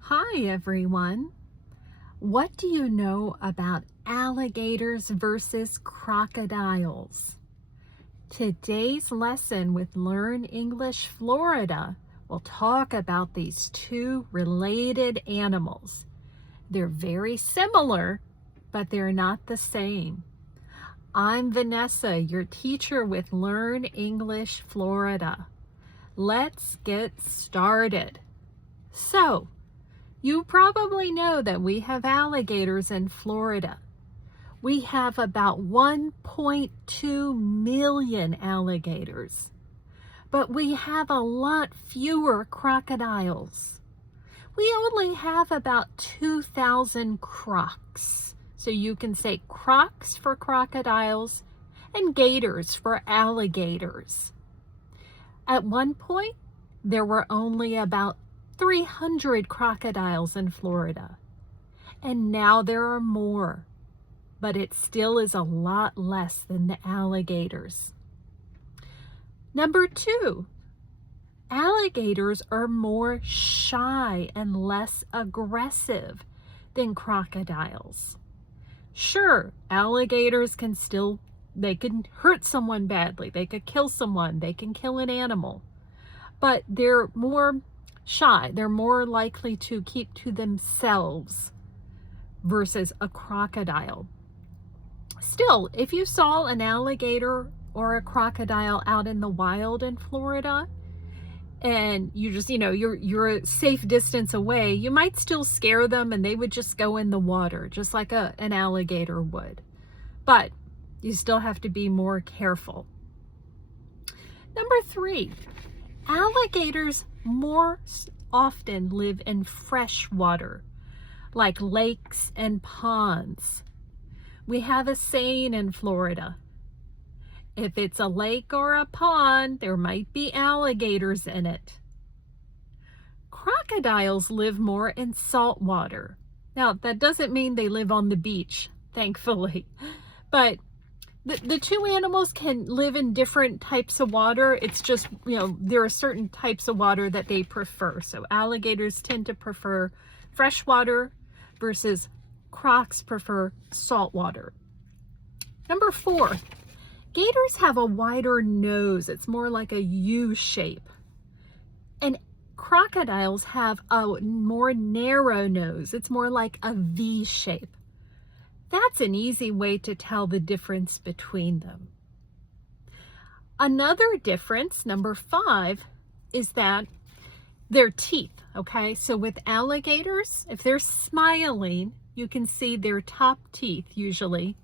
Hi everyone. What do you know about alligators versus crocodiles? Today's lesson with Learn English Florida will talk about these two related animals. They're very similar, but they're not the same. I'm Vanessa, your teacher with Learn English Florida. Let's get started. So, you probably know that we have alligators in Florida. We have about 1.2 million alligators, but we have a lot fewer crocodiles. We only have about 2,000 crocs. So you can say crocs for crocodiles and gators for alligators. At one point, there were only about 300 crocodiles in Florida, and now there are more, but it still is a lot less than the alligators. Number 2, alligators are more shy and less aggressive than crocodiles. Sure, alligators can hurt someone badly, they could kill someone, they can kill an animal, but they're more shy. They're more likely to keep to themselves versus a crocodile. Still, if you saw an alligator or a crocodile out in the wild in Florida, and you just, you're a safe distance away, you might still scare them and they would just go in the water, just like an alligator would. But you still have to be more careful. Number 3, alligators more often live in fresh water, like lakes and ponds. We have a saying in Florida: if it's a lake or a pond, there might be alligators in it. Crocodiles live more in salt water. Now, that doesn't mean they live on the beach, thankfully, but the two animals can live in different types of water. It's just, there are certain types of water that they prefer. So alligators tend to prefer fresh water versus crocs prefer salt water. Number 4, gators have a wider nose. It's more like a U shape. And crocodiles have a more narrow nose. It's more like a V shape. That's an easy way to tell the difference between them. Another difference, number 5, is that their teeth, okay? So with alligators, if they're smiling, you can see their top teeth usually.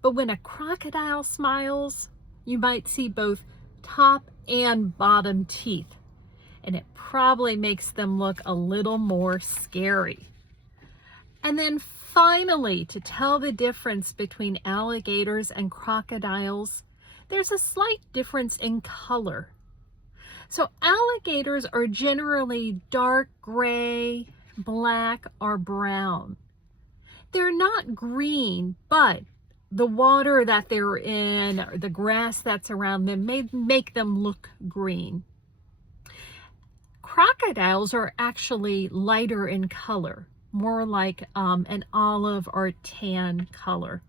But when a crocodile smiles, you might see both top and bottom teeth. And it probably makes them look a little more scary. And then finally, to tell the difference between alligators and crocodiles, there's a slight difference in color. So alligators are generally dark gray, black, or brown. They're not green, but the water that they're in, or the grass that's around them, may make them look green. Crocodiles are actually lighter in color, more like an olive or tan color.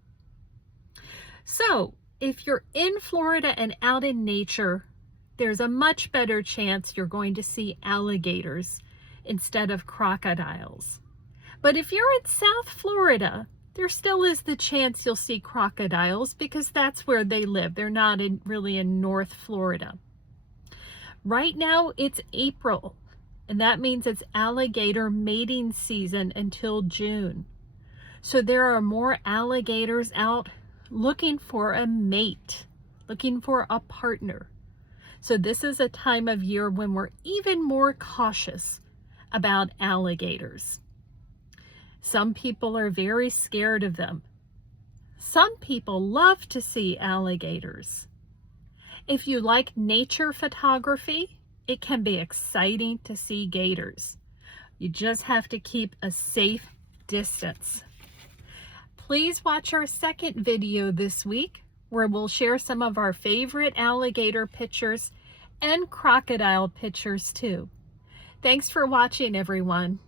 So if you're in Florida and out in nature, there's a much better chance you're going to see alligators instead of crocodiles. But if you're in South Florida, there still is the chance you'll see crocodiles because that's where they live. They're not really in North Florida. Right now it's April, and that means it's alligator mating season until June. So there are more alligators out looking for a mate, looking for a partner. So this is a time of year when we're even more cautious about alligators. Some people are very scared of them. Some people love to see alligators. If you like nature photography, it can be exciting to see gators. You just have to keep a safe distance. Please watch our second video this week, where we'll share some of our favorite alligator pictures and crocodile pictures too. Thanks for watching, everyone.